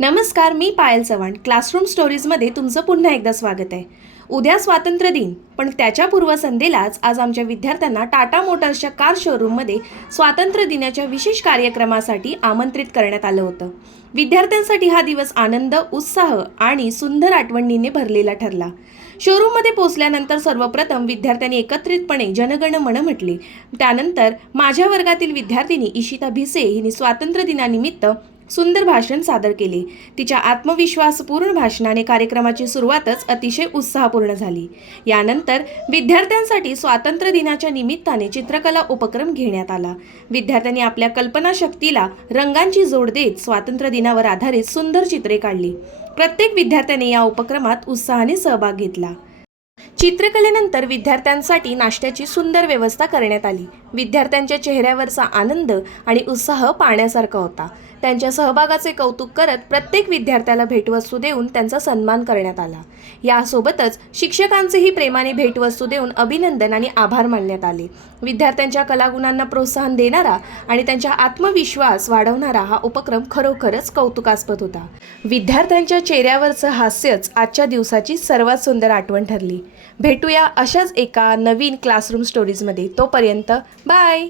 नमस्कार, मी पायल चव्हाण. क्लासरूम स्टोरीजमध्ये तुमचं पुन्हा एकदा स्वागत आहे. उद्या स्वातंत्र्य दिन, पण त्याच्या पूर्वसंध्येलाच आज आमच्या विद्यार्थ्यांना टाटा मोटर्सच्या कार शोरूममध्ये स्वातंत्र्य दिनाच्या विशेष कार्यक्रमासाठी आमंत्रित करण्यात आलं होतं. विद्यार्थ्यांसाठी हा दिवस आनंद, उत्साह आणि सुंदर आठवणींनी भरलेला ठरला. शोरूममध्ये पोहोचल्यानंतर सर्वप्रथम विद्यार्थ्यांनी एकत्रितपणे जनगण मन म्हटले. त्यानंतर माझ्या वर्गातील विद्यार्थिनी इशिता भिसे हिने स्वातंत्र्य दिनानिमित्त सुंदर भाषण सादर केले. तिच्या आत्मविश्वासपूर्ण भाषणाने कार्यक्रमाची सुरुवातच अतिशय उत्साहपूर्ण झाली. यानंतर विद्यार्थ्यांसाठी स्वातंत्र्य दिनाच्या निमित्ताने चित्रकला उपक्रम घेण्यात आला. विद्यार्थ्यांनी आपल्या कल्पनाशक्तीला रंगांची जोड देत स्वातंत्र्य दिनावर आधारित सुंदर चित्रे काढली. प्रत्येक विद्यार्थ्याने या उपक्रमात उत्साहाने सहभाग घेतला. चित्रकलेनंतर विद्यार्थ्यांसाठी नाश्त्याची सुंदर व्यवस्था करण्यात आली. विद्यार्थ्यांच्या चेहऱ्यावरचा आनंद आणि उत्साह पाहण्यासारखा होता. त्यांच्या सहभागाचे कौतुक करत प्रत्येक विद्यार्थ्याला भेटवस्तू देऊन त्यांचा सन्मान करण्यात आला. यासोबतच शिक्षकांचेही प्रेमाने भेटवस्तू देऊन अभिनंदन आणि आभार मानण्यात आले. विद्यार्थ्यांच्या कलागुणांना प्रोत्साहन देणारा आणि त्यांचा आत्मविश्वास वाढवणारा हा उपक्रम खरोखरच कौतुकास्पद होता. विद्यार्थ्यांच्या चेहऱ्यावरचं हास्यच आजच्या दिवसाची सर्वात सुंदर आठवण ठरली. भेटूया अशाच एका नवीन क्लासरूम स्टोरीजमध्ये. तोपर्यंत बाय.